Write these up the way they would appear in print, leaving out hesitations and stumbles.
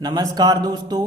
नमस्कार दोस्तों,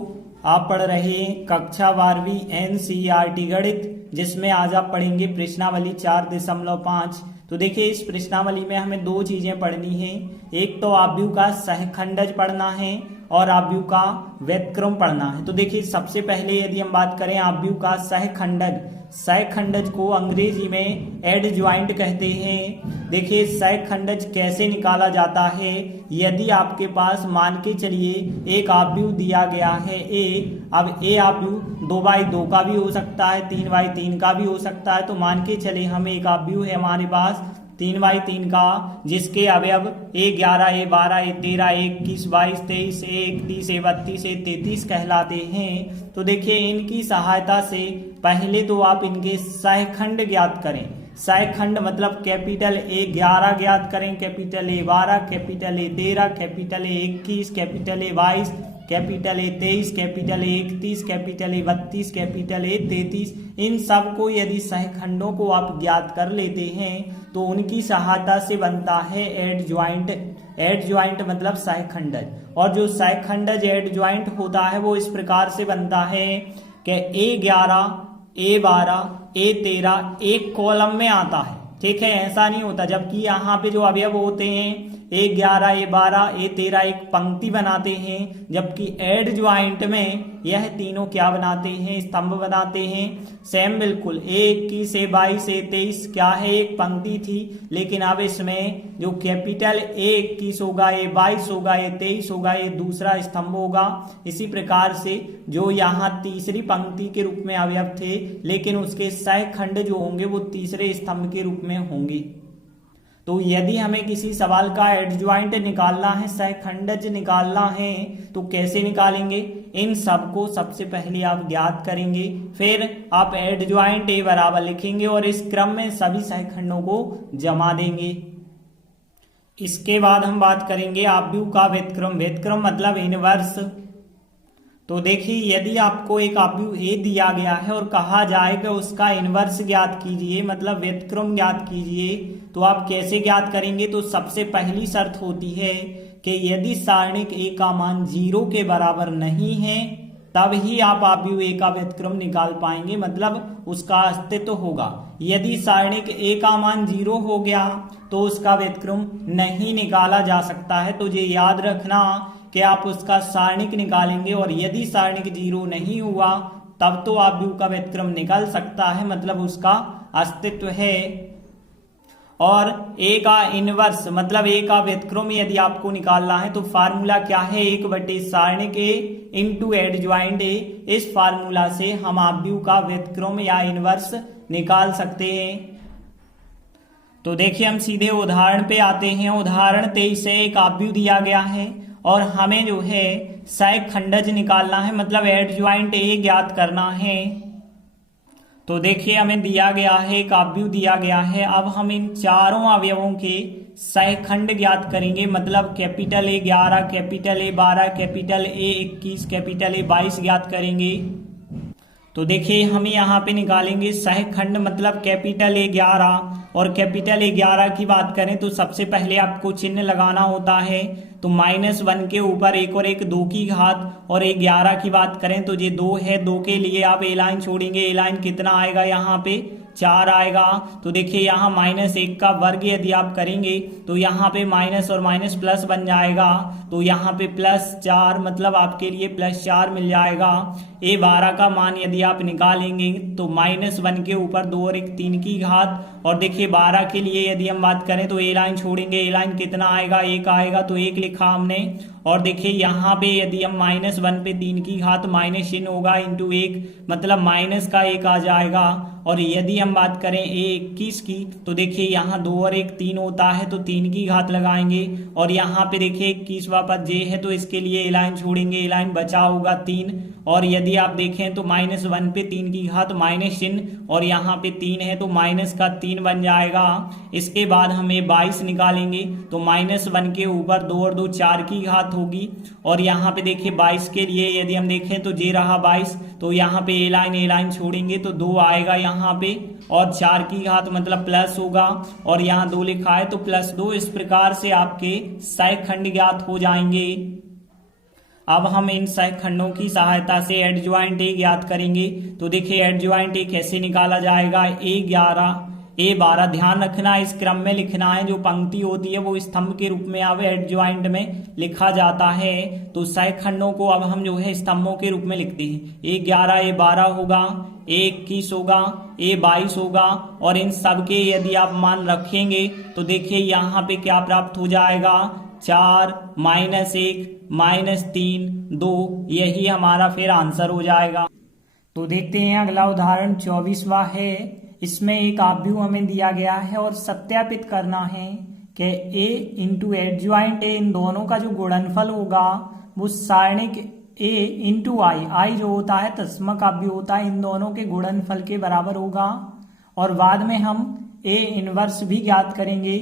आप पढ़ रहे हैं कक्षा 12वीं एनसीईआरटी गणित, जिसमें आज आप पढ़ेंगे प्रश्नावली 4.5। तो देखिए, इस प्रश्नावली में हमें दो चीजें पढ़नी है। एक तो आव्यूह का सहखंडज पढ़ना है और आव्यूह का व्युत्क्रम पढ़ना है। तो देखिए, सबसे पहले यदि हम बात करें आव्यूह का सहखंडज, सहखंडज को अंग्रेजी में एडज्वाइंट कहते हैं। देखिए, सहखंडज कैसे निकाला जाता है। यदि आपके पास मान के चलिए एक आव्यूह दिया गया है ए, अब ए आव्यूह 2x2 का भी हो सकता है, 3x3 का भी हो सकता है। तो मान के चले हम एक आव्यूह है हमारे पास 3x3 का, जिसके अवयव A11, A12, A13, A21, A22, A23, A31, A32, A33 कहलाते हैं। तो देखिए, इनकी सहायता से पहले तो आप इनके सहखंड ज्ञात करें। सहखंड मतलब कैपिटल A11 ज्ञात करें, capital A12, capital A13, capital A21, capital A22, capital A23, capital A31, capital A32, capital A33। इन सब को यदि सहखंडों को आप ज्ञात कर लेते हैं तो उनकी सहायता से बनता है एडज्वाइंट। एडज्वाइंट मतलब सहखंडज, और जो सहखंडज एडज्वाइंट होता है वो इस प्रकार से बनता है कि A11, A12, A13 एक कॉलम में आता है, ठीक है। ऐसा नहीं होता, जबकि यहाँ पे जो अवयव होते हैं A11, A12, A13 एक पंक्ति बनाते हैं, जबकि एडज्वाइंट में यह तीनों क्या बनाते हैं, स्तंभ बनाते हैं। सेम बिल्कुल A21, A22, A23 क्या है, एक पंक्ति थी, लेकिन अब इसमें जो कैपिटल A21 होगा, A22 होगा, A23 होगा, ये दूसरा स्तंभ होगा। इसी प्रकार से जो यहाँ तीसरी पंक्ति के रूप में अवयव थे, लेकिन उसके सहखंड जो होंगे वो तीसरे स्तंभ के रूप में होंगे। तो यदि हमें किसी सवाल का एडज्वाइंट निकालना है, सहखंडज निकालना है, तो कैसे निकालेंगे? इन सब को सबसे पहले आप ज्ञात करेंगे, फिर आप एडज्वाइंट ए बराबर लिखेंगे और इस क्रम में सभी सहखंडों को जमा देंगे। इसके बाद हम बात करेंगे आव्यूह का व्युत्क्रम। व्युत्क्रम मतलब इनवर्स। तो देखिए, यदि आपको एक आव्यूह ए दिया गया है और कहा जाए कि उसका इनवर्स ज्ञात कीजिए, मतलब व्युत्क्रम ज्ञात कीजिए, तो आप कैसे ज्ञात करेंगे? तो सबसे पहली शर्त होती है कि यदि सारणिक ए का मान 0 के बराबर नहीं है, तब ही आप आव्यूह ए का व्युत्क्रम निकाल पाएंगे, मतलब उसका अस्तित्व होगा। यदि सारणिक ए का मान 0 हो गया तो उसका व्युत्क्रम नहीं निकाला जा सकता है। तो ये याद रखना कि आप उसका सारणिक निकालेंगे, और यदि सारणिक 0 नहीं हुआ तब तो आव्यूह का व्युत्क्रम निकल सकता है, मतलब उसका अस्तित्व है। और ए का इनवर्स मतलब ए का व्युत्क्रम यदि आपको निकालना है तो फार्मूला क्या है, 1/सारणिक ए इंटू एडज्वाइंट ए। इस फार्मूला से हम आव्यूह का व्युत्क्रम या इनवर्स निकाल सकते हैं। तो देखिए, हम सीधे उदाहरण पे आते हैं। उदाहरण 23 से एक आव्यूह दिया गया है और हमें जो है सहखंडज निकालना है, मतलब एडज्वाइंट ए ज्ञात करना है। तो देखिए, हमें दिया गया है, एक आव्यूह दिया गया है। अब हम इन चारों अवयवों के सहखंड ज्ञात करेंगे, मतलब capital A11, capital A12, capital A21, capital A22 ज्ञात करेंगे। तो देखिए, हम यहाँ पे निकालेंगे सहखंड, मतलब कैपिटल A11, और कैपिटल A11 की बात करें तो सबसे पहले आपको चिन्ह लगाना होता है। तो -1 के ऊपर एक और एक 2 की घात, और A11 की बात करें तो ये 2 है, 2 के लिए आप ए लाइन छोड़ेंगे। ए लाइन कितना आएगा, यहाँ पे 4 आएगा। तो देखिए, यहाँ -1 का वर्ग यदि आप करेंगे तो यहाँ पे माइनस और माइनस प्लस बन जाएगा। तो यहाँ पे +4, मतलब आपके लिए +4 मिल जाएगा। A12 का मान यदि आप निकालेंगे तो -1 के ऊपर 2 और एक 3 की घात, और देखिए 12 के लिए यदि हम बात करें तो ए लाइन छोड़ेंगे। ए लाइन कितना आएगा, 1 आएगा, तो 1 लिखा हमने। और देखिए, यहाँ पे यदि हम -1 पे 3 की घात माइनस चिन्ह होगा इंटू 1, मतलब माइनस का 1 आ जाएगा। और यदि हम बात करें A21 की तो देखिए, यहाँ 2 और एक 3 होता है, तो 3 की घात लगाएंगे। और यहाँ पे देखिए 21वां पद जे है, तो इसके लिए ए लाइन छोड़ेंगे। ए लाइन बचा होगा 3, और यदि आप देखें तो -1 पे 3 की घात माइनस चिन्ह, और यहाँ पे 3 है तो माइनस का 3 बन जाएगा। इसके बाद हमें 22 निकालेंगे, तो -1 के ऊपर 2 और 2 4 की घात होगी। और यहाँ पे देखिए 22 के लिए यदि हम देखें तो जे रहा 22, तो यहाँ पे ए लाइन छोड़ेंगे तो 2 आएगा यहाँ पे, और 4 की घात मतलब प्लस होगा, और यहाँ 2 लिखा है तो +2। इस प्रकार से आपके सहखंड ज्ञात हो जाएंगे। अब हम इन सहखंडों की सहायता से एडजॉइंट ए ज्ञात करेंगे। तो देखिए एडजॉइंट ए कैसे निकाला जाएगा, A11 A12 ध्यान रखना इस क्रम में लिखना है, जो पंक्ति होती है वो स्तंभ के रूप में अब एडजॉइंट में लिखा जाता है। तो सहखंडों को अब हम जो है स्तंभों के रूप में लिखते हैं। A11 A12 होगा, A21 होगा, A22 होगा और इन सब के यदि आप मान रखेंगे तो देखिए यहाँ पे क्या प्राप्त हो जाएगा, 4 -1 -3 2, यही हमारा फिर आंसर हो जाएगा। तो देखते हैं अगला उदाहरण 24वां है। इसमें एक आव्यूह हमें दिया गया है और सत्यापित करना है कि A इंटू एडजॉइंट ए इन दोनों का जो गुणनफल होगा वो सारणिक A इंटू आई जो होता है तत्समक आव्यूह होता है, इन दोनों के गुणनफल के बराबर होगा। और बाद में हम A इनवर्स भी ज्ञात करेंगे।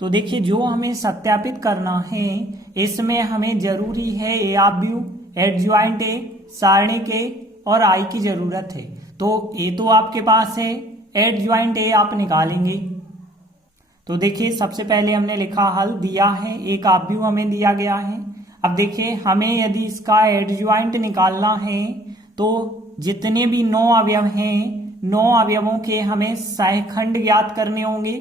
तो देखिए जो हमें सत्यापित करना है इसमें हमें जरूरी है ए आव्यूह, एडजॉइंट ए, सारणिक ए और आई की जरूरत है। तो ए तो आपके पास है, एडजॉइंट ए आप निकालेंगे। तो देखिए सबसे पहले हमने लिखा हल दिया है, एक आव्यूह हमें दिया गया है। अब देखिए हमें यदि इसका एडजॉइंट निकालना है तो जितने भी 9 अवयव हैं 9 अवयवों के हमें सहखंड ज्ञात करने होंगे।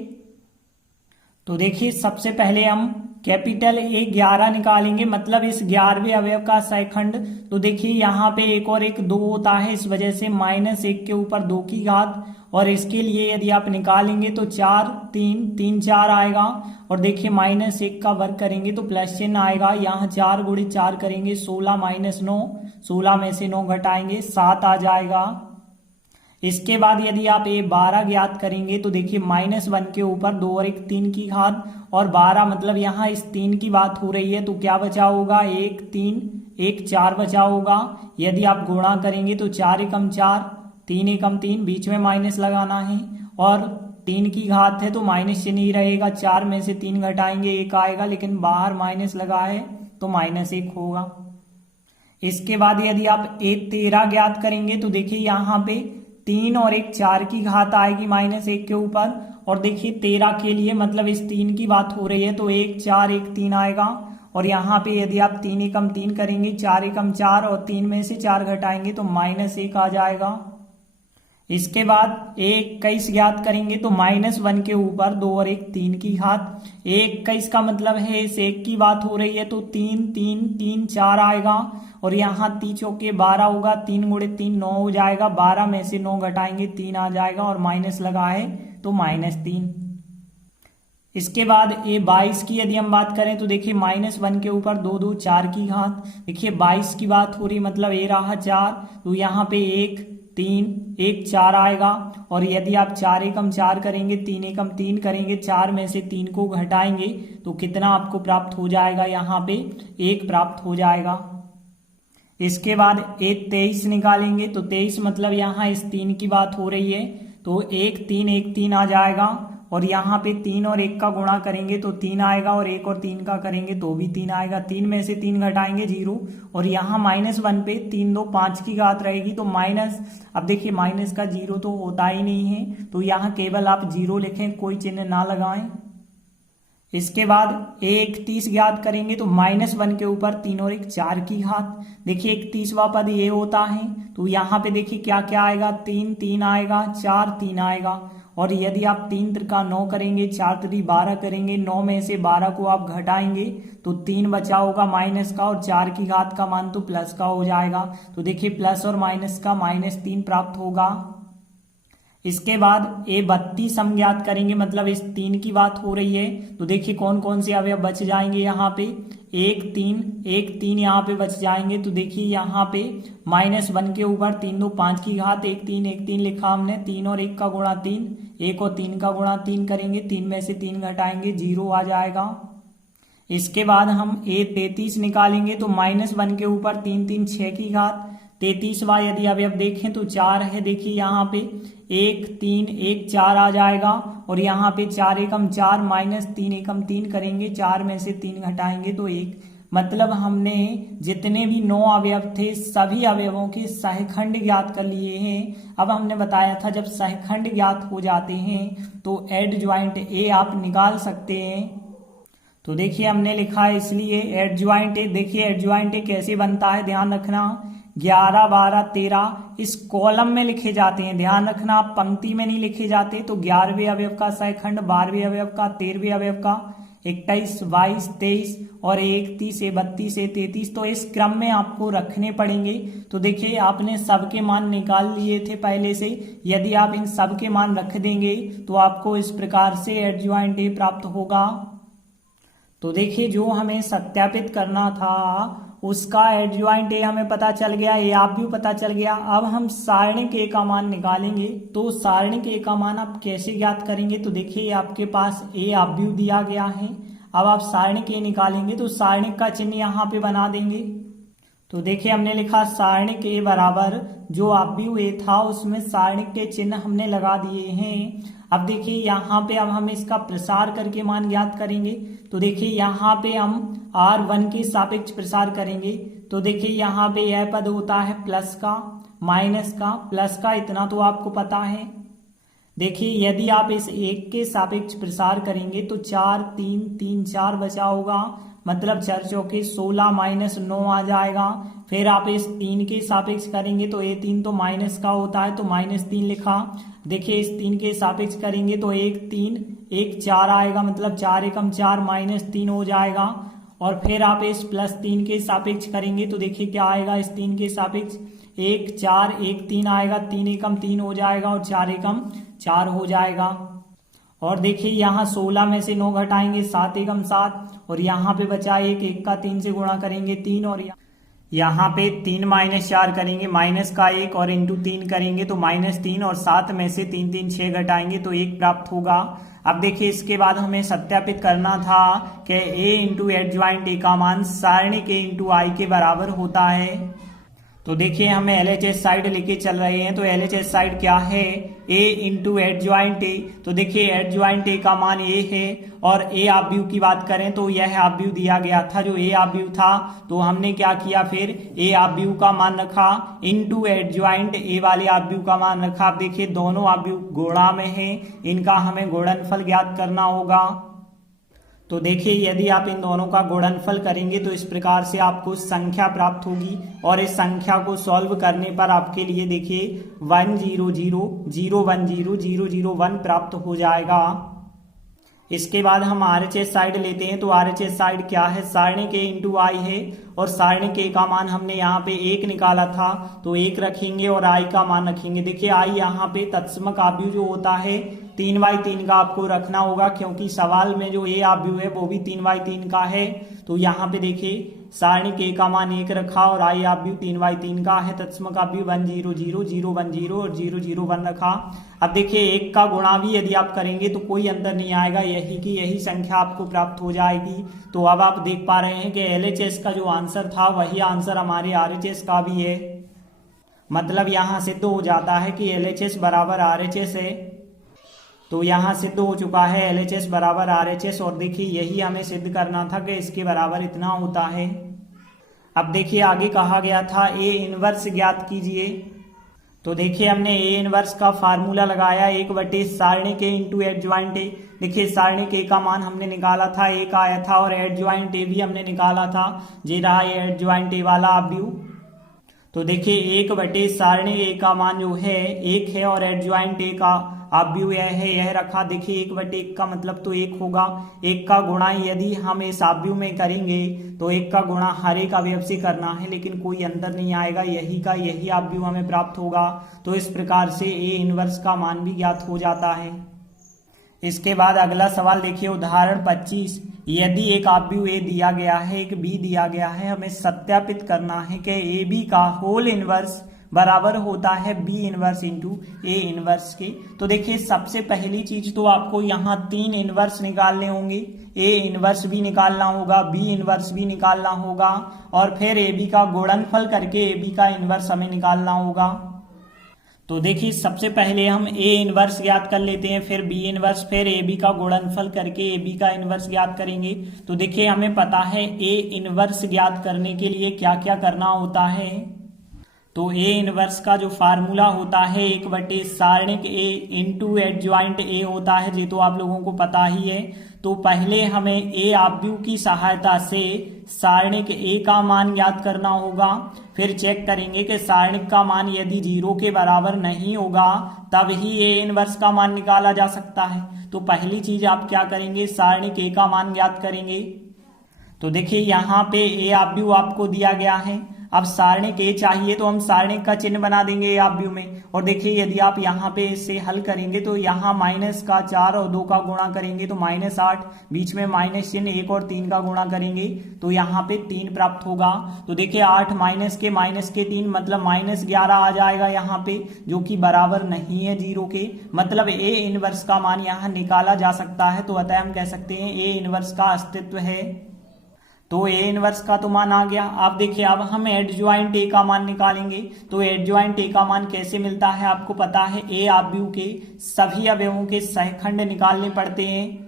तो देखिए सबसे पहले हम कैपिटल A11 निकालेंगे, मतलब इस 11वें अवयव का सहखंड। तो देखिए यहाँ पे एक और एक 2 होता है, इस वजह से -1 के ऊपर 2 की घात, और इसके लिए यदि आप निकालेंगे तो 4 3 3 4 आएगा। और देखिए -1 का वर्ग करेंगे तो प्लस चिन्ह आएगा, यहाँ 4 गुणित 4 करेंगे 16 -9, 16 में से 9 घटाएंगे 7 आ जाएगा। इसके बाद यदि आप A12 ज्ञात करेंगे तो देखिए -1 के ऊपर 2 और 1 3 की घात और 12, मतलब यहाँ इस 3 की बात हो रही है तो क्या बचा होगा, 1 3 1 4 बचा होगा। यदि आप गुणा करेंगे तो 4 एकम 4 3 एकम 3, बीच में माइनस लगाना है और 3 की घात है तो माइनस चिन्ह ही रहेगा, 4 में से 3 घटाएंगे 1 आएगा, लेकिन बाहर माइनस लगा है तो -1 होगा। इसके बाद यदि आप A13 ज्ञात करेंगे तो देखिए यहाँ पे 3 और 1 4 की घात आएगी -1 के ऊपर, और देखिए 13 के लिए मतलब इस 3 की बात हो रही है तो 1 4 1 3 आएगा। और यहाँ पे यदि आप 3 एकम 3 करेंगे 4 एकम 4 और 3 में से 4 घटाएंगे तो -1 आ जाएगा। इसके बाद 21 ज्ञात करेंगे तो -1 के ऊपर 2 और 1 3 की घात, 21 का मतलब है इस 1 की बात हो रही है तो 3 3 3 4 आएगा। और यहाँ 3 चौके 12 होगा, 3 गुणित 3 9 हो जाएगा, 12 में से 9 घटाएंगे 3 आ जाएगा और माइनस लगा है तो -3। इसके बाद A22 की यदि हम बात करें तो देखिए -1 के ऊपर 2 2 4 की घात, देखिए 22 की बात हो रही मतलब A रहा 4, तो यहाँ पे 1 3 1 4 आएगा। और यदि आप 4 एकम 4 करेंगे 3 एकम 3 करेंगे, 4 में से 3 को घटाएंगे तो कितना आपको प्राप्त हो जाएगा, यहाँ पे 1 प्राप्त हो जाएगा। इसके बाद A23 निकालेंगे तो 23 मतलब यहाँ इस 3 की बात हो रही है तो 1 3 आ जाएगा। और यहाँ पे 3 और 1 का गुणा करेंगे तो 3 आएगा और 1 और 3 का करेंगे तो भी 3 आएगा, 3 में से 3 घटाएंगे 0। और यहाँ -1 पे 3 2 5 की घात रहेगी तो माइनस, अब देखिए माइनस का 0 तो होता ही नहीं है तो यहाँ केवल आप 0 लिखें, कोई चिन्ह ना लगाएं। इसके बाद A31 ज्ञात करेंगे तो -1 के ऊपर 3 और 1 4 की घात, देखिए 31वां पद ये होता है तो यहाँ पे देखिए क्या क्या आएगा, 3 3 आएगा, 4 3 आएगा। और यदि आप 3 त्रिका 9 करेंगे, 4 त्रि 12 करेंगे, 9 में से 12 को आप घटाएंगे तो 3 बचा होगा माइनस का और 4 की घात का मान तो प्लस का हो जाएगा। तो देखिए प्लस और माइनस का -3 प्राप्त होगा। इसके बाद A32 हम ज्ञात करेंगे, मतलब इस 3 की बात हो रही है तो देखिए कौन कौन से अवयव बच जाएंगे, यहाँ पे 1 3 यहाँ पे बच जाएंगे। तो देखिए यहाँ पे -1 के ऊपर 3 2 5 की घात 1 3 लिखा हमने, 3 और 1 का गुणा 3, 1 और 3 का गुणा 3 करेंगे, 3 में से 3 घटाएंगे 0 आ जाएगा। इसके बाद हम A33 निकालेंगे तो -1 के ऊपर 3 3 6 की घात, 33वां यदि अवयव देखें तो 4 है, देखिए यहाँ पे 1 3 1 4 आ जाएगा। और यहाँ पे 4 एकम 4 -3 एकम 3 करेंगे, 4 में से 3 घटाएंगे तो 1, मतलब हमने जितने भी 9 अवयव थे सभी अवयवों के सहखंड ज्ञात कर लिए हैं। अब हमने बताया था जब सहखंड ज्ञात हो जाते हैं तो एडजॉइंट ए आप निकाल सकते हैं। तो देखिए हमने लिखा है इसलिए एडजॉइंट ए, देखिए एडजॉइंट ए कैसे बनता है ध्यान रखना, 11 12 13 इस कॉलम में लिखे जाते हैं, ध्यान रखना पंक्ति में नहीं लिखे जाते। तो 11वें अवयव का सहखंड, 12वें अवयव का, 13वें अवयव का, 21 22 23 और 31 32 33, तो इस क्रम में आपको रखने पड़ेंगे। तो देखिए आपने सबके मान निकाल लिए थे पहले से, यदि आप इन सब के मान रख देंगे तो आपको इस प्रकार से एडजॉइंट ए प्राप्त होगा। तो देखिए जो हमें सत्यापित करना था उसका एडजॉइंट ए हमें पता चल गया, ए आप भी पता चल गया। अब हम सारणिक ए का मान निकालेंगे। तो सारणिक ए का मान आप कैसे ज्ञात करेंगे, तो देखिए आपके पास ए आव्यूह दिया गया है। अब आप सारणिक ए निकालेंगे तो सारणिक का चिन्ह यहाँ पे बना देंगे। तो देखिए हमने लिखा सारणिक ए बराबर जो आव्यूह ए था उसमें सारणिक के चिन्ह हमने लगा दिए हैं। अब देखिए यहाँ पे अब हम इसका प्रसार करके मान ज्ञात करेंगे। तो देखिए यहाँ पे हम R1 के सापेक्ष प्रसार करेंगे। तो देखिए यहाँ पे यह पद होता है प्लस का, माइनस का, प्लस का, इतना तो आपको पता है। देखिए यदि आप इस 1 के सापेक्ष प्रसार करेंगे तो 4 3 3 4 बचा होगा, मतलब 4 चौके 16 माइनस 9 आ जाएगा। फिर आप इस 3 के सापेक्ष करेंगे तो ये 3 तो माइनस का होता है तो -3 लिखा। देखिए इस 3 के सापेक्ष करेंगे तो 1 3 1 4 आएगा, मतलब 4 एकम 4 -3 हो जाएगा। और फिर आप इस +3 के सापेक्ष करेंगे तो देखिए क्या आएगा, इस 3 के सापेक्ष 1 4 1 3 आएगा, 3 एकम 3 हो जाएगा और 4 एकम 4 हो जाएगा। और देखिए यहाँ 16 में से 9 घटाएंगे 7 एकम 7 और यहाँ पे बचा 1 का 3 से गुणा करेंगे 3 और यहाँ पे 3 - 4 करेंगे, माइनस का 1 और इंटू 3 करेंगे तो -3 और 7 में से 3 3 6 घटाएंगे तो 1 प्राप्त होगा। अब देखिए इसके बाद हमें सत्यापित करना था कि ए इंटू एडजॉइंट ए का मान सारणिक ए इंटू आई के बराबर होता है। तो देखिए हमें LHS साइड लेके चल रहे हैं। तो LHS साइड क्या है, ए इंटू एडजॉइंट ए। तो देखिए एडजॉइंट ए का मान ए है और ए आव्यूह की बात करें तो यह आव्यूह दिया गया था जो ए आव्यूह था। तो हमने क्या किया, फिर ए आव्यूह का मान रखा इंटू एडजॉइंट ए वाले आव्यूह का मान रखा। अब देखिए दोनों आव्यूह गुणा में है, इनका हमें गुणनफल ज्ञात करना होगा। तो देखिए यदि आप इन दोनों का गुणनफल करेंगे तो इस प्रकार से आपको संख्या प्राप्त होगी और इस संख्या को सॉल्व करने पर आपके लिए देखिए 1 0 0 0 1 0 0 0 1 प्राप्त हो जाएगा। इसके बाद हम RHS साइड लेते हैं। तो RHS साइड क्या है, सारणिक ए इंटू आई है और सारणिक ए का मान हमने यहाँ पे 1 निकाला था तो 1 रखेंगे और आई का मान रखेंगे। देखिए आई यहाँ पे तत्समक आव्यूह जो होता है 3/3 का आपको रखना होगा, क्योंकि सवाल में जो ए आव्यूह है वो भी 3/3 का है। तो यहाँ पे देखिए सारणिक ए का मान 1 रखा और आई आव्यूह 3/3 का है। तत्समक आव्यूह 1 0 0 0 1 0 और 0 0 1 रखा। अब देखिए 1 का गुणा भी यदि आप करेंगे तो कोई अंतर नहीं आएगा, यही की यही संख्या आपको प्राप्त हो जाएगी। तो अब आप देख पा रहे हैं कि LHS का जो आंसर था वही आंसर हमारे RHS का भी है। मतलब यहाँ सिद्ध हो जाता है कि LHS बराबर RHS है। तो यहाँ सिद्ध हो चुका है LHS बराबर RHS। और देखिए यही हमें सिद्ध करना था कि इसके बराबर इतना होता है। अब देखिए आगे कहा गया था ए इनवर्स ज्ञात कीजिए। तो देखिए हमने ए इनवर्स का फार्मूला लगाया 1 सारणिक ए इंटू एडजॉइंट ए। देखिए सारणिक ए का मान हमने निकाला था 1 आया था और एडजॉइंट ए भी हमने निकाला था, ये रहा एडजॉइंट ए वाला आव्यूह। तो देखिए 1 सारणिक ए का मान जो है 1 है और एडजॉइंट ए का आव्यूह यह है, यह रखा। देखिए 1/1 का मतलब तो 1 होगा। 1 का गुणा यदि हम इस आव्यूह में करेंगे तो 1 का गुणा हर एक अवयव से करना है, लेकिन कोई अंतर नहीं आएगा, यही का यही आव्यूह हमें प्राप्त होगा। तो इस प्रकार से ए इनवर्स का मान भी ज्ञात हो जाता है। इसके बाद अगला सवाल देखिए उदाहरण 25। यदि एक आव्यूह ए दिया गया है, एक बी दिया गया है, हमें सत्यापित करना है कि ए बी का होल इनवर्स बराबर होता है B inverse into A inverse के। तो देखिए सबसे पहली चीज तो आपको यहाँ 3 इनवर्स निकालने होंगे, ए इनवर्स भी निकालना होगा, बी इनवर्स भी निकालना होगा और फिर ए बी का गुणनफल करके ए बी का इनवर्स हमें निकालना होगा। तो देखिए सबसे पहले हम ए इनवर्स ज्ञात कर लेते हैं, फिर बी इनवर्स, फिर ए बी का गुणनफल करके ए बी का इनवर्स ज्ञात करेंगे। तो देखिए हमें पता है ए इनवर्स ज्ञात करने के लिए क्या क्या करना होता है। तो ए इनवर्स का जो फार्मूला होता है 1 सारणिक ए इंटू एडज्वाइंट ए होता है, ये तो आप लोगों को पता ही है। तो पहले हमें ए आव्यूह की सहायता से सारणिक ए का मान ज्ञात करना होगा, फिर चेक करेंगे कि सारणिक का मान यदि 0 के बराबर नहीं होगा तब ही ए इनवर्स का मान निकाला जा सकता है। तो पहली चीज आप क्या करेंगे, सारणिक ए का मान ज्ञात करेंगे। तो देखिए यहाँ पे ए आव्यूह आपको दिया गया है, अब सारणिक ए चाहिए तो हम सारणिक का चिन्ह बना देंगे ए आव्यूह में। और देखिए यदि आप यहाँ पे इससे हल करेंगे तो यहाँ माइनस का 4 और 2 का गुणा करेंगे तो -8, बीच में माइनस चिन्ह 1 और 3 का गुणा करेंगे तो यहाँ पे 3 प्राप्त होगा। तो देखिए 8 माइनस के 3 मतलब -11 आ जाएगा यहाँ पे, जो कि बराबर नहीं है 0 के। मतलब ए इनवर्स का मान यहाँ निकाला जा सकता है। तो अतः हम कह सकते हैं ए इनवर्स का अस्तित्व है। तो ए इनवर्स का तो मान आ गया। आप देखिए अब हम एडज्वाइंट ए का मान निकालेंगे। तो एडज्वाइंट ए का मान कैसे मिलता है, आपको पता है ए आव्यूह के सभी अवयवों के सहखंड निकालने पड़ते हैं।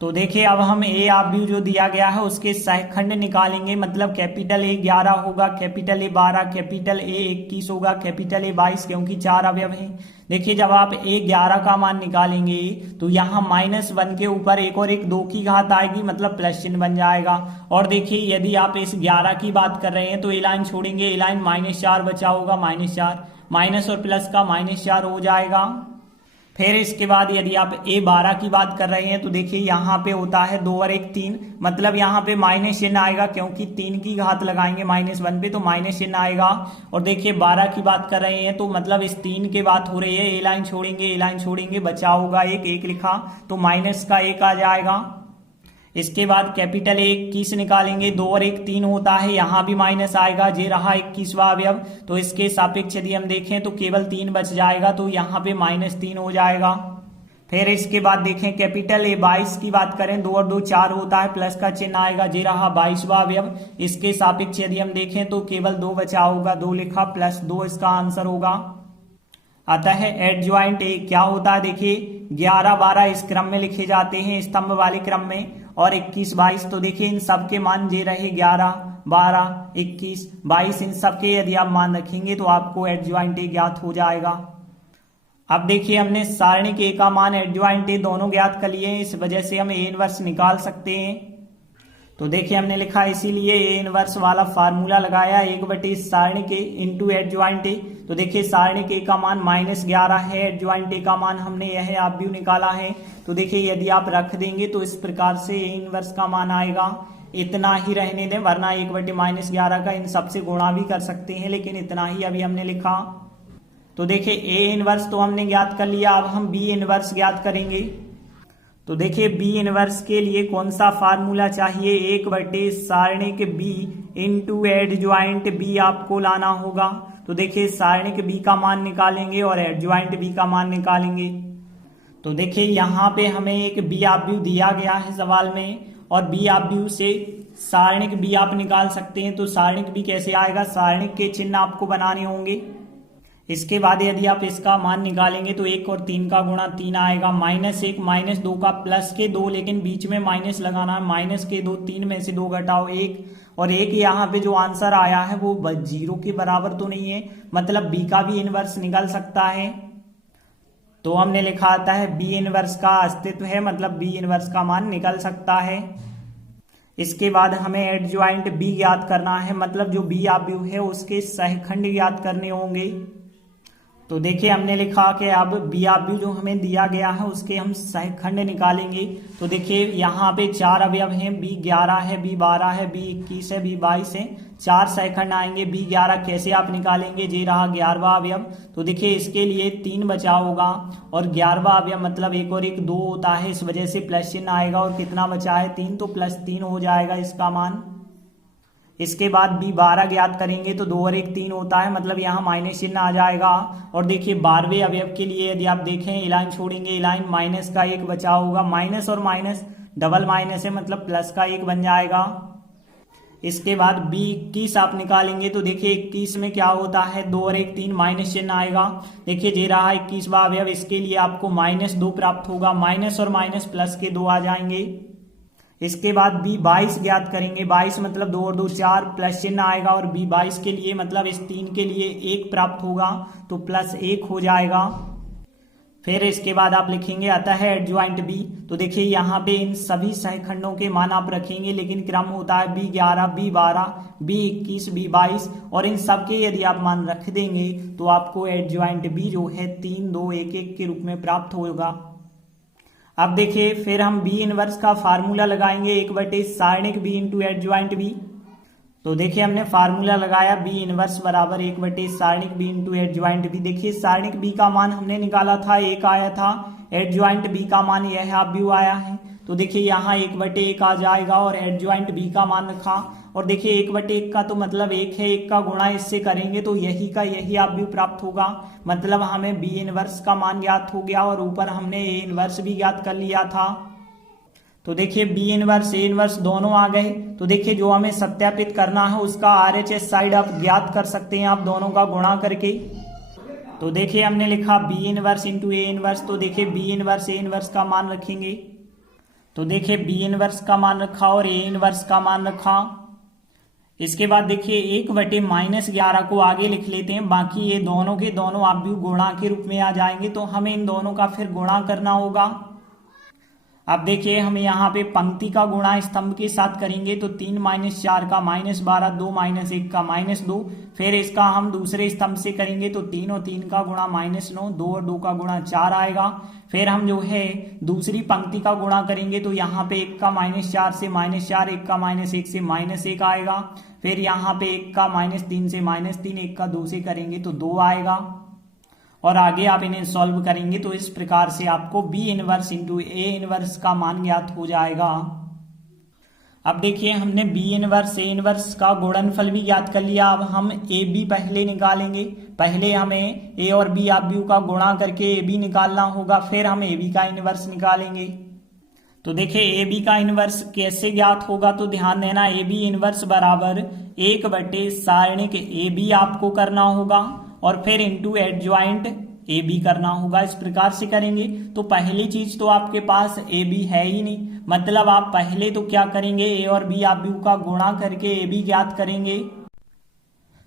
तो देखिए अब हम ए आव्यूह जो दिया गया है उसके सहखंड निकालेंगे। मतलब कैपिटल ए 11 होगा, कैपिटल ए 12, कैपिटल ए 21 होगा, कैपिटल ए 22, क्योंकि 4 अवयव हैं। देखिए जब आप ए 11 का मान निकालेंगे तो यहाँ -1 के ऊपर 1 और 1 2 की घात आएगी, मतलब प्लस चिन्ह बन जाएगा। और देखिए यदि आप इस 11 की बात कर रहे हैं तो ए लाइन छोड़ेंगे, ए लाइन -4 बचा होगा, -4 माइनस और प्लस का -4 हो जाएगा। फिर इसके बाद यदि आप ए 12 की बात कर रहे हैं तो देखिए यहाँ पे होता है 2 और 1 3, मतलब यहाँ पे माइनस चिन्ह आएगा, क्योंकि 3 की घात लगाएंगे -1 पे तो माइनस चिन्ह आएगा। और देखिए 12 की बात कर रहे हैं तो मतलब इस 3 के बात हो रही है, ए लाइन छोड़ेंगे, ए लाइन छोड़ेंगे, बचा होगा 1 लिखा तो माइनस का 1 आ जाएगा। इसके बाद कैपिटल ए 21 निकालेंगे, 2 और 1 3 होता है, यहाँ भी माइनस आएगा, जे रहा 21वां अवयव। तो इसके सापेक्ष यदि हम देखें तो केवल 3 बच जाएगा, तो यहाँ पे -3 हो जाएगा। फिर इसके बाद देखें कैपिटल ए 22 की बात करें, 2 और 2 4 होता है, प्लस का चिन्ह आएगा, जे रहा 22वां अवयव। इसके सापेक्ष यदि हम देखें तो केवल 2 बचा होगा, 2 लिखा, +2 इसका आंसर होगा। अतः एडज्वाइंट ए क्या होता है, देखिए 11 12 इस क्रम में लिखे जाते हैं, स्तंभ वाले क्रम में, और 21 22। तो देखिए इन सब के मान जे रहे 11 12 21 22, इन सब के यदि आप मान रखेंगे तो आपको एडज्वाइंट ए ज्ञात हो जाएगा। अब देखिए हमने सारणिक ए का मान, एडज्वाइंट ए दोनों ज्ञात कर लिए हैं, इस वजह से हम ए इनवर्स निकाल सकते हैं। तो देखिए हमने लिखा इसीलिए ए इनवर्स वाला फार्मूला लगाया, 1 सारणिक ए इंटू एडज्वाइंट ए। तो देखिए सारणिक ए का मान -11 है, एडज्वाइंट ए का मान हमने यह आव्यूह निकाला है। तो देखिए यदि आप रख देंगे तो इस प्रकार से ए इनवर्स का मान आएगा। इतना ही रहने दें, वरना 1/-11 का इन सबसे गुणा भी कर सकते हैं, लेकिन इतना ही अभी हमने लिखा। तो देखिए ए इनवर्स तो हमने ज्ञात कर लिया, अब हम बी इनवर्स ज्ञात करेंगे। तो देखिए बी इनवर्स के लिए कौन सा फार्मूला चाहिए, 1 सारणिक बी इंटू एडज्वाइंट बी आपको लाना होगा। तो देखिए सारणिक बी का मान निकालेंगे और एडज्वाइंट बी का मान निकालेंगे। तो देखिए यहाँ पे हमें एक बी आव्यूह दिया गया है सवाल में, और बी आव्यूह से सारणिक बी आप निकाल सकते हैं। तो सारणिक बी कैसे आएगा, सारणिक के चिन्ह आपको बनाने होंगे। इसके बाद यदि आप इसका मान निकालेंगे तो 1 और 3 का गुणा 3 आएगा, -1 -2 का प्लस के 2, लेकिन बीच में माइनस लगाना है, -2 3 में से 2 घटाओ 1, और 1 यहाँ पे जो आंसर आया है वो 0 के बराबर तो नहीं है, मतलब बी का भी इनवर्स निकल सकता है। तो हमने लिखा आता है बी इनवर्स का अस्तित्व है, मतलब बी इनवर्स का मान निकल सकता है। इसके बाद हमें एडज्वाइंट बी ज्ञात करना है, मतलब जो बी आव्यूह है उसके सहखंड ज्ञात करने होंगे। तो देखिए हमने लिखा कि अब बी आव्यूह जो हमें दिया गया है उसके हम सहखंड निकालेंगे। तो देखिए यहाँ पे 4 अवयव हैं, बी 11 है, बी 12 है, बी 21 है, बी 22 है, 4 सहखंड आएंगे। बी 11 कैसे आप निकालेंगे, जे रहा 11वां अवयव। तो देखिए इसके लिए 3 बचा होगा, और 11वां अवयव मतलब 1 और 1 2 होता है, इस वजह से प्लस चिन्ह आएगा, और कितना बचा है 3, तो +3 हो जाएगा इसका मान। इसके बाद बी 12 ज्ञात करेंगे तो 2 और 1 3 होता है, मतलब यहाँ माइनस चिन्ह आ जाएगा। और देखिए 12वें अवयव के लिए यदि आप देखें, ए लाइन छोड़ेंगे, ए लाइन माइनस का 1 बचा होगा, माइनस और माइनस डबल माइनस है, मतलब प्लस का 1 बन जाएगा। इसके बाद बी 21 आप निकालेंगे तो देखिए 21 में क्या होता है, 2 और 1 3 माइनस चिन्ह आएगा। देखिए जे रहा 21वां अवयव, इसके लिए आपको -2 प्राप्त होगा, माइनस और माइनस प्लस के 2 आ जाएंगे। इसके बाद B22 ज्ञात करेंगे। 22 मतलब 2 और 2 4 प्लस चिन्ह आएगा और B22 के लिए मतलब इस 3 के लिए 1 प्राप्त होगा तो +1 हो जाएगा। फिर इसके बाद आप लिखेंगे अतः एडज्वाइंट B। तो देखिए यहाँ पे इन सभी सहखंडों के मान आप रखेंगे, लेकिन क्रम होता है B11, B12, B21, B22 और इन सब के यदि आप मान रख देंगे तो आपको एडज्वाइंट B जो है 3 2 1 1 के रूप में प्राप्त होगा। अब देखिए फिर हम B इनवर्स का फार्मूला लगाएंगे 1 सारणिक B इंटू एडज्वाइंट B। तो देखिए हमने फार्मूला लगाया B इनवर्स बराबर 1 सारणिक B इंटू एडज्वाइंट B। देखिए सारणिक B का मान हमने निकाला था 1 आया था, एडज्वाइंट B का मान यह हाफ व्यू आया है। तो देखिए यहाँ 1/1 आ जाएगा और एडज्वाइंट B का मान रखा और देखिए 1/1 का तो मतलब 1 है, 1 का गुणा इससे करेंगे तो यही का यही हाफ व्यू प्राप्त होगा। मतलब हमें B इनवर्स का मान ज्ञात हो गया और ऊपर हमने A इनवर्स भी ज्ञात कर लिया था। तो देखिए B इनवर्स A इनवर्स दोनों आ गए। तो देखिए जो हमें सत्यापित करना है उसका RHS साइड आप ज्ञात कर सकते हैं आप दोनों का गुणा करके। तो देखिए हमने लिखा B inverse into A inverse. तो देखिए B इनवर्स A इनवर्स का मान रखेंगे। तो देखिए B इनवर्स का मान रखा और A इनवर्स का मान रखा। इसके बाद देखिए 1/-11 को आगे लिख लेते हैं, बाकी ये दोनों के दोनों आप भी गुणा के रूप में आ जाएंगे तो हमें इन दोनों का फिर गुणा करना होगा। अब देखिए हम यहाँ पे पंक्ति का गुणा स्तंभ के साथ करेंगे तो 3 - 4 का -12, 2 - 1 का -2। फिर इसका हम दूसरे स्तंभ से करेंगे तो 3 और 3 का गुणा -9, 2 और 2 का गुणा 4 आएगा। फिर हम जो है दूसरी पंक्ति का गुणा करेंगे तो यहाँ पे 1 का -4 से -4, 1 का -1 से -1 आएगा। फिर यहाँ पे 1 का -3 से -3, 1 का 2 से करेंगे तो 2 आएगा और आगे आप इन्हें सॉल्व करेंगे तो इस प्रकार से आपको B inverse into A inverse का मान ज्ञात हो जाएगा। अब देखिए हमने B इनवर्स A इनवर्स का गुणनफल भी ज्ञात कर लिया। अब हम AB पहले निकालेंगे। पहले हमें A और B आप व्यू का गुणा करके AB निकालना होगा, फिर हम AB का इनवर्स निकालेंगे। तो देखिए AB का इनवर्स कैसे ज्ञात होगा तो ध्यान देना, AB इनवर्स बराबर 1 सारणिक AB आपको करना होगा और फिर इंटू एडज्वाइंट AB करना होगा। इस प्रकार से करेंगे तो पहली चीज तो आपके पास AB है ही नहीं, मतलब आप पहले तो क्या करेंगे A और B आप व्यू का गुणा करके AB ज्ञात करेंगे।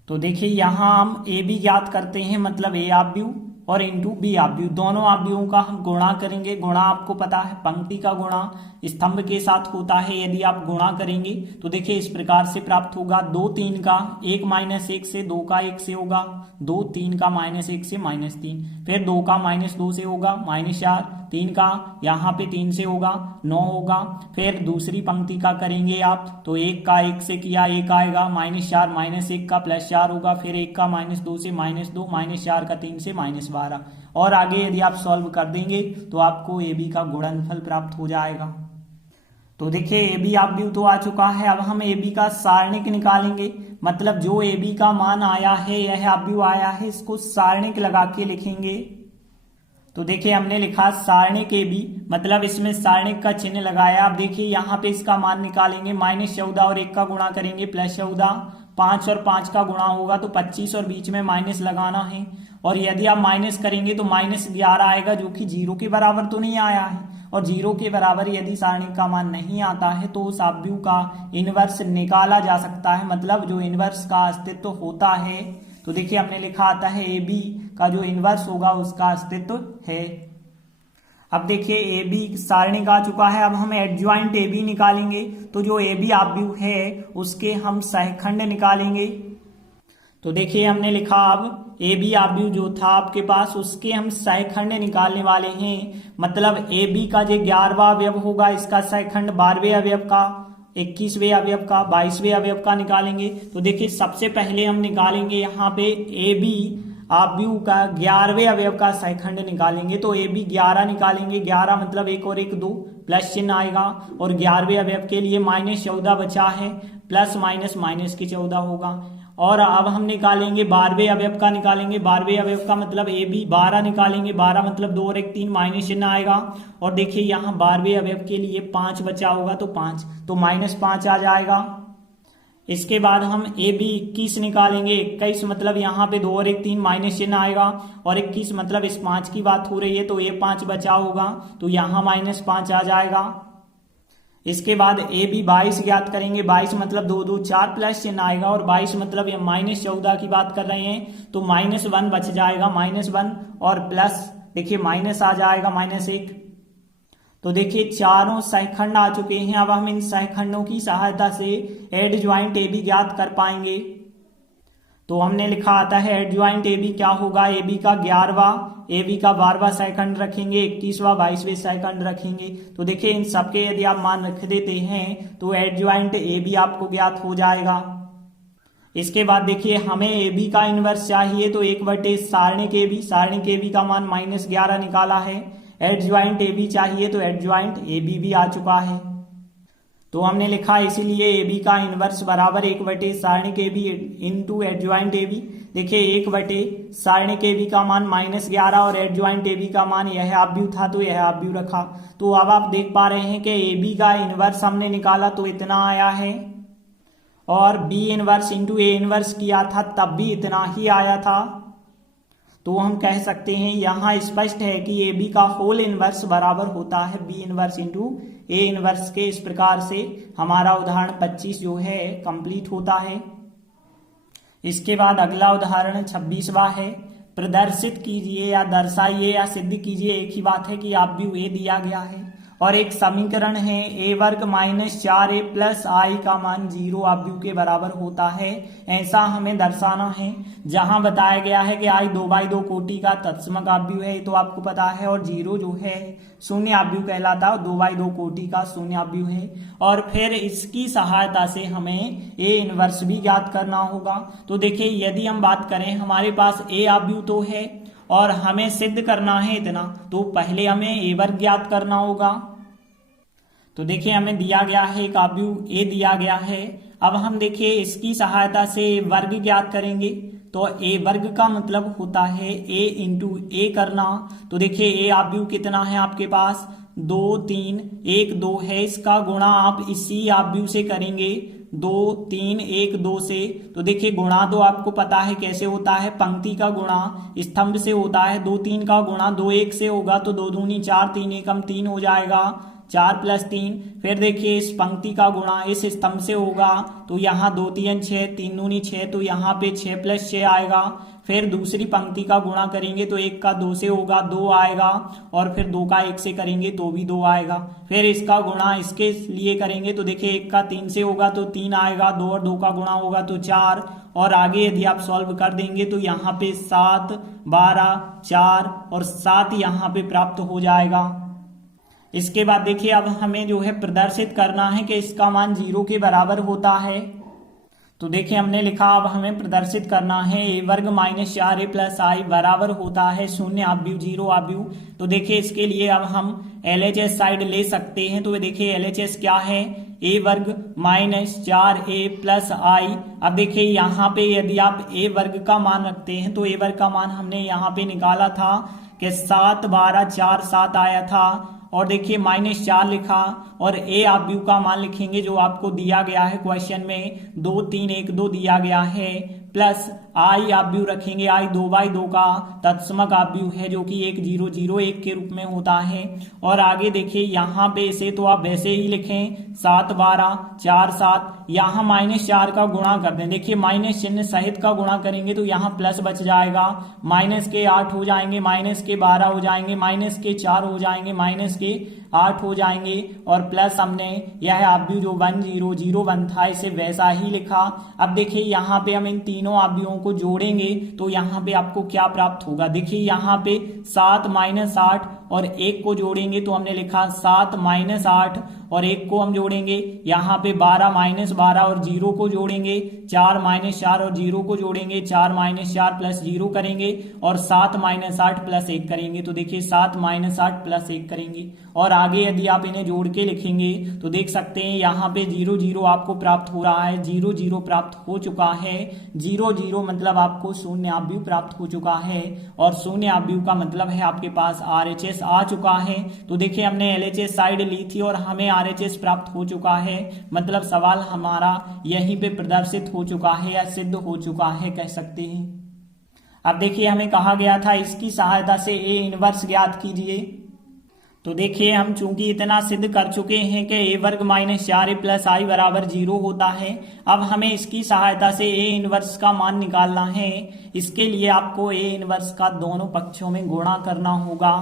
तो देखिए यहाँ हम AB ज्ञात करते हैं, मतलब A आप व्यू और इंटू B आप व्यू, दोनों आप व्यूओं का हम गुणा करेंगे। गुणा आपको पता है पंक्ति का गुणा स्तंभ के साथ होता है, यदि आप गुणा करेंगे तो देखिए इस प्रकार से प्राप्त होगा। 2 3 का 1 - 1 से 2 का 1 से होगा, 2 3 का -1 से -3, फिर 2 का -2 से होगा -4, 3 का यहाँ पे 3 से होगा 9 होगा। फिर दूसरी पंक्ति का करेंगे आप तो 1 का 1 से किया 1 आएगा, -4 -1 का +4 होगा, फिर 1 का -2 से -2, -4 का 3 से -12 और आगे यदि आप सॉल्व कर देंगे तो आपको AB का गुणनफल प्राप्त हो जाएगा। तो देखिए AB आप व्यू तो आ चुका है। अब हम AB का सारणिक निकालेंगे, मतलब जो AB का मान आया है यह आप व्यू आया है, इसको सारणिक लगा के लिखेंगे। तो देखिए हमने लिखा सारणिक AB, मतलब इसमें सारणिक का चिन्ह लगाया। अब देखिए यहाँ पे इसका मान निकालेंगे, -14 और 1 का गुणा करेंगे +14, 5 और 5 का गुणा होगा तो 25 और बीच में माइनस लगाना है और यदि आप माइनस करेंगे तो -11 आएगा, जो कि 0 के बराबर तो नहीं आया है। और 0 के बराबर यदि सारणिक का मान नहीं आता है तो उस आप व्यू का इनवर्स निकाला जा सकता है, मतलब जो इनवर्स का अस्तित्व होता है। तो देखिए हमने लिखा आता है AB का जो इनवर्स होगा उसका अस्तित्व है। अब देखिए AB सारणिक आ चुका है। अब हम एडज्वाइंट AB निकालेंगे, तो जो AB आप व्यू है उसके हम सहखंड निकालेंगे। तो देखिए हमने लिखा अब AB आप व्यू जो था आपके पास उसके हम सहखंड निकालने वाले हैं, मतलब AB का जो 11वां अवयव होगा इसका सहखंड 12वें अवयव का, 21वें अवयव का, 22वें अवयव का निकालेंगे। तो देखिए सबसे पहले हम निकालेंगे यहाँ पे AB आप व्यू का 11वें अवयव का सहखंड निकालेंगे। तो AB 11 निकालेंगे, 11 मतलब 1 और 1 2 प्लस चिन्ह आएगा और 11वें अवयव के लिए -14 बचा है, प्लस माइनस के 14 होगा। और अब हम निकालेंगे 12वें अवयव का, निकालेंगे 12वें अवयव का मतलब AB 12 निकालेंगे, 12 मतलब 2 और 1 3 माइनस चिन्ह आएगा और देखिए यहाँ 12वें अवयव के लिए 5 बचा होगा तो 5 तो -5 आ जाएगा। इसके बाद हम AB 21 निकालेंगे, 21 मतलब यहाँ पे 2 और 1 3 माइनस चिन्ह आएगा और 21 मतलब इस 5 की बात हो रही है तो ये 5 बचा होगा तो यहाँ -5 आ जाएगा। इसके बाद ए बी 22 ज्ञात करेंगे। 22 मतलब 2 2 4 प्लस चिन्ह आएगा, और 22 मतलब ये -14 की बात कर रहे हैं, तो -1 बच जाएगा, -1 और प्लस देखिए माइनस आ जाएगा -1। तो देखिए चारों सहखंड आ चुके हैं। अब हम इन सहखंडों की सहायता से एडजॉइंट ए बी ज्ञात कर पाएंगे। तो हमने लिखा आता है एडजॉइंट ए बी क्या होगा, ए बी का 11वां, ए बी का 12वां सेकंड रखेंगे, 21वां 22वें सेकंड रखेंगे। तो देखिए इन सबके यदि आप मान रख देते हैं तो एडजॉइंट ए बी आपको ज्ञात हो जाएगा। इसके बाद देखिए हमें ए बी का इनवर्स चाहिए, तो 1/, सारणिक ए बी का मान -11 निकाला है। एडजॉइंट ए बी चाहिए, तो एडजॉइंट ए बी भी आ चुका है। तो हमने लिखा इसीलिए ए बी का इनवर्स बराबर 1/, सारणिक A B into adjoint A B. देखिए 1/, सारणिक ए बी का मान -11 और एडजॉइंट ए बी का मान यह आव्यूह था, तो यह आव्यूह रखा। तो अब आप देख पा रहे हैं कि ए बी का इनवर्स हमने निकाला तो इतना आया है, और B inverse into A inverse किया था तब भी इतना ही आया था। तो हम कह सकते हैं यहाँ स्पष्ट है कि ए बी का होल इनवर्स बराबर होता है B inverse into A inverse के। इस प्रकार से हमारा उदाहरण 25 जो है कंप्लीट होता है। इसके बाद अगला उदाहरण 26वां है। प्रदर्शित कीजिए या दर्शाइए या सिद्ध कीजिए, एक ही बात है कि आव्यूह ए दिया गया है और एक समीकरण है a वर्ग -4a प्लस आई का मान 0 आव्यूह के बराबर होता है, ऐसा हमें दर्शाना है। जहां बताया गया है कि i 2/2 कोटि का तत्समक आव्यूह है, तो आपको पता है, और 0 जो है शून्य आव्यूह कहलाता है, 2/2 कोटि का शून्य आव्यूह है। और फिर इसकी सहायता से हमें a इनवर्स भी ज्ञात करना होगा। तो देखिए यदि हम बात करें, हमारे पास a आव्यूह तो है और हमें सिद्ध करना है इतना, तो पहले हमें a वर्ग ज्ञात करना होगा। तो देखिए हमें दिया गया है एक आव्यूह ए दिया गया है। अब हम देखिए इसकी सहायता से वर्ग ज्ञात करेंगे। तो ए वर्ग का मतलब होता है ए इंटू ए करना। तो देखिए ए आव्यूह कितना है आपके पास, 2 3 1 2 है, इसका गुणा आप इसी आव्यूह से करेंगे 2 3 1 2 से। तो देखिए गुणा 2 आपको पता है कैसे होता है, पंक्ति का गुणा स्तंभ से होता है। 2 3 का गुणा 2 1 से होगा, तो 2 दूनी 4 3 एकम 3 हो जाएगा, 4 + 3। फिर देखिए इस पंक्ति का गुणा इस स्तंभ से होगा, तो यहाँ 2 3 6 3 दूनी 6, तो यहाँ पे 6 + 6 आएगा। फिर दूसरी पंक्ति का गुणा करेंगे तो 1 का 2 से होगा, 2 आएगा, और फिर 2 का 1 से करेंगे तो भी 2 आएगा। फिर इसका गुणा इसके लिए करेंगे तो देखिए 1 का 3 से होगा तो 3 आएगा, 2 और 2 का गुणा होगा तो 4, और आगे यदि आप सॉल्व कर देंगे तो यहाँ पे 7 12 4 और 7 यहाँ पे प्राप्त हो जाएगा। इसके बाद देखिए अब हमें जो है प्रदर्शित करना है कि इसका मान 0 के बराबर होता है। तो देखिए हमने लिखा, अब हमें प्रदर्शित करना है ए वर्ग -4a प्लस आई बराबर होता है 0 आव्यूह 0 आव्यूह। तो देखिए इसके लिए अब हम LHS साइड ले सकते हैं। तो देखिए LHS क्या है, ए वर्ग -4a प्लस आई। अब देखिए यहाँ पे यदि आप ए वर्ग का मान रखते हैं तो ए वर्ग का मान हमने यहाँ पे निकाला था कि 7 12 4 7 आया था, और देखिए -4 लिखा, और ए आव्यूह का मान लिखेंगे जो आपको दिया गया है क्वेश्चन में 2 3 1 2 दिया गया है, प्लस आई आव्यूह रखेंगे, आई 2/2 का तत्समक आव्यूह है जो कि 1 0 0 1 के रूप में होता है। और आगे देखिए यहाँ पे इसे तो आप वैसे ही लिखें 7 12 4 7, यहाँ -4 का गुणा कर दें। देखिए माइनस चिन्ह सहित का गुणा करेंगे तो यहाँ प्लस बच जाएगा, माइनस के 8 हो जाएंगे, माइनस के 12 हो जाएंगे, माइनस के 4 हो जाएंगे, माइनस के 8 हो जाएंगे, और प्लस हमने यह आव्यूह जो 1 0 0 1 था इसे वैसा ही लिखा। अब देखिए यहाँ पे हम इन तीनों आव्यूहों को जोड़ेंगे तो यहाँ पे आपको क्या प्राप्त होगा। देखिए यहाँ पे 7 -8 और 1 को जोड़ेंगे तो हमने लिखा 7 -8 और 1 को हम जोड़ेंगे, यहाँ पे 12 -12 और 0 को जोड़ेंगे, 4 -4 और 0 को जोड़ेंगे, 4 -4 प्लस 0 करेंगे, और 7 -8 प्लस 1 करेंगे। तो देखिए 7 -8 प्लस 1 करेंगे, और आगे यदि आप इन्हें जोड़ के लिखेंगे तो देख सकते हैं यहाँ पे 0 0 आपको प्राप्त हो रहा है, 0 0 प्राप्त हो चुका है। 0 0 मतलब आपको शून्य आव्यूह प्राप्त हो चुका है, और शून्य आव्यूह का मतलब है आपके पास RHS आ चुका है। तो देखिए हमने LHS साइड ली थी और हमें RHS प्राप्त हो चुका है, मतलब सवाल हमारा यहीं पे प्रदर्शित हो चुका है या सिद्ध हो चुका है कह सकते हैं। अब देखिए हमें कहा गया था इसकी सहायता से ए इनवर्स ज्ञात कीजिए। तो देखिए हम चूंकि इतना सिद्ध कर चुके हैं कि a वर्ग माइनस 4a प्लस आई बराबर 0 होता है, अब हमें इसकी सहायता से a इनवर्स का मान निकालना है। इसके लिए आपको a इनवर्स का दोनों पक्षों में गुणा करना होगा।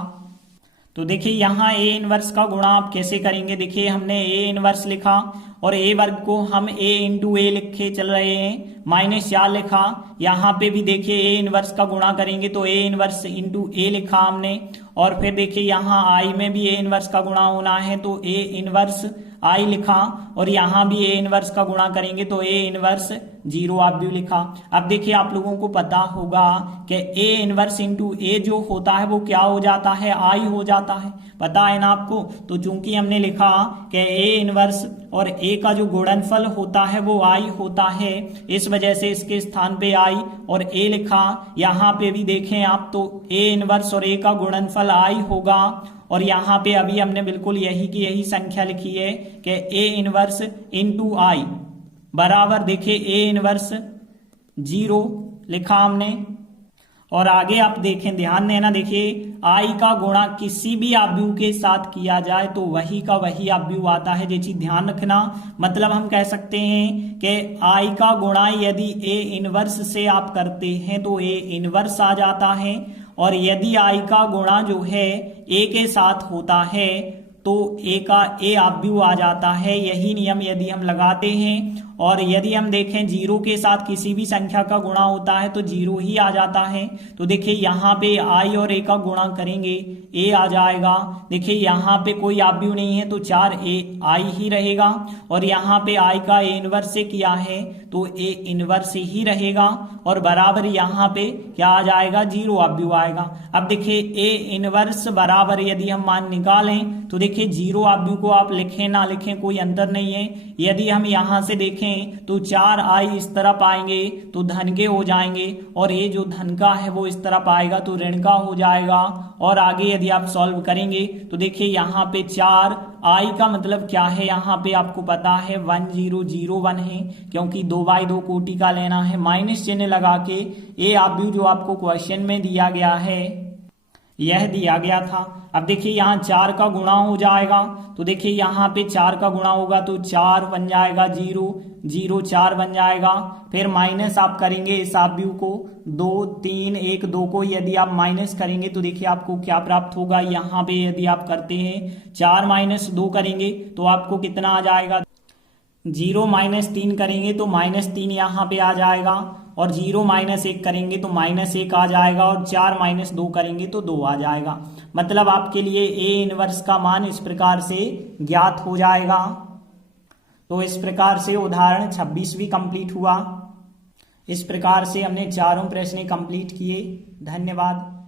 तो देखिए यहाँ a इनवर्स का गुणा आप कैसे करेंगे, देखिए हमने a इनवर्स लिखा और a वर्ग को हम a इंटू ए लिखे चल रहे हैं, माइनस 4 लिखा। यहाँ पे भी देखिए a इनवर्स का गुणा करेंगे तो a इनवर्स इंटू ए लिखा हमने, और फिर देखिए यहाँ आई में भी a इनवर्स का गुणा होना है तो a इनवर्स आई लिखा, और यहाँ भी a इनवर्स का गुणा करेंगे तो a इनवर्स 0 आप भी लिखा। अब देखिए आप लोगों को पता होगा कि a इनवर्स इंटू ए जो होता है वो क्या हो जाता है, आई हो जाता है, पता है ना आपको। तो चूंकि हमने लिखा कि a इनवर्स और a का जो गुणनफल होता है वो आई होता है, इस वजह से इसके स्थान पे आई और a लिखा। यहाँ पे भी देखें आप तो a इनवर्स और a का गुणनफल आई होगा, और यहाँ पे अभी हमने बिल्कुल यही की यही संख्या लिखी है कि a इनवर्स इंटू आई बराबर देखिए a इनवर्स 0 लिखा हमने। और आगे आप देखें, ध्यान देना, देखिए आई का गुणा किसी भी आव्यूह के साथ किया जाए तो वही का वही आव्यूह आता है, ये चीज ध्यान रखना। मतलब हम कह सकते हैं कि आई का गुणा यदि ए इनवर्स से आप करते हैं तो ए इनवर्स आ जाता है, और यदि आई का गुणा जो है ए के साथ होता है तो ए का ए आव्यूह आ जाता है। यही नियम यदि हम लगाते हैं, और यदि हम देखें 0 के साथ किसी भी संख्या का गुणा होता है तो 0 ही आ जाता है। तो देखिए यहाँ पे आई और ए का गुणा करेंगे ए आ जाएगा। देखिए यहाँ पे कोई आव्यूह नहीं है तो 4a आई ही रहेगा, और यहाँ पे आई का ए इनवर्स से किया है तो ए इनवर्स ही रहेगा, और बराबर यहाँ पे क्या आ जाएगा, 0 आव्यूह आएगा। अब देखिए ए इनवर्स बराबर यदि हम मान निकालें तो देखिए 0 आव्यूह को आप लिखें ना लिखें कोई अंतर नहीं है। यदि हम यहाँ से देखें तो 4i इस तरफ आएंगे तो धन के हो जाएंगे, और ये जो धन का है वो इस तरफ आएगा तो ऋण का हो जाएगा। और आगे यदि आप सॉल्व करेंगे तो देखिए यहाँ पे 4i का मतलब क्या है, यहाँ पे आपको पता है 1001 है, क्योंकि 2/2 कोटि का लेना है। माइनस चिन्ह लगा के ये आव्यूह जो आपको क्वेश्चन में दिया गया है यह दिया गया था। अब देखिए यहाँ 4 का गुणा हो जाएगा तो देखिए यहाँ पे 4 का गुणा होगा तो 4 बन जाएगा 0, 0 4 बन जाएगा। फिर माइनस आप करेंगे इस आव्यूह को 2 3 1 2 को यदि आप माइनस करेंगे तो देखिए आपको क्या प्राप्त होगा। यहाँ पे यदि आप करते हैं 4 माइनस 2 करेंगे तो आपको कितना आ जाएगा, 0 माइनस 3 करेंगे तो -3 यहाँ पे आ जाएगा, और 0 माइनस 1 करेंगे तो -1 आ जाएगा, और 4 माइनस 2 करेंगे तो 2 आ जाएगा। मतलब आपके लिए ए इनवर्स का मान इस प्रकार से ज्ञात हो जाएगा। तो इस प्रकार से उदाहरण 26 भी कंप्लीट हुआ। इस प्रकार से हमने चारों प्रश्न कंप्लीट किए। धन्यवाद।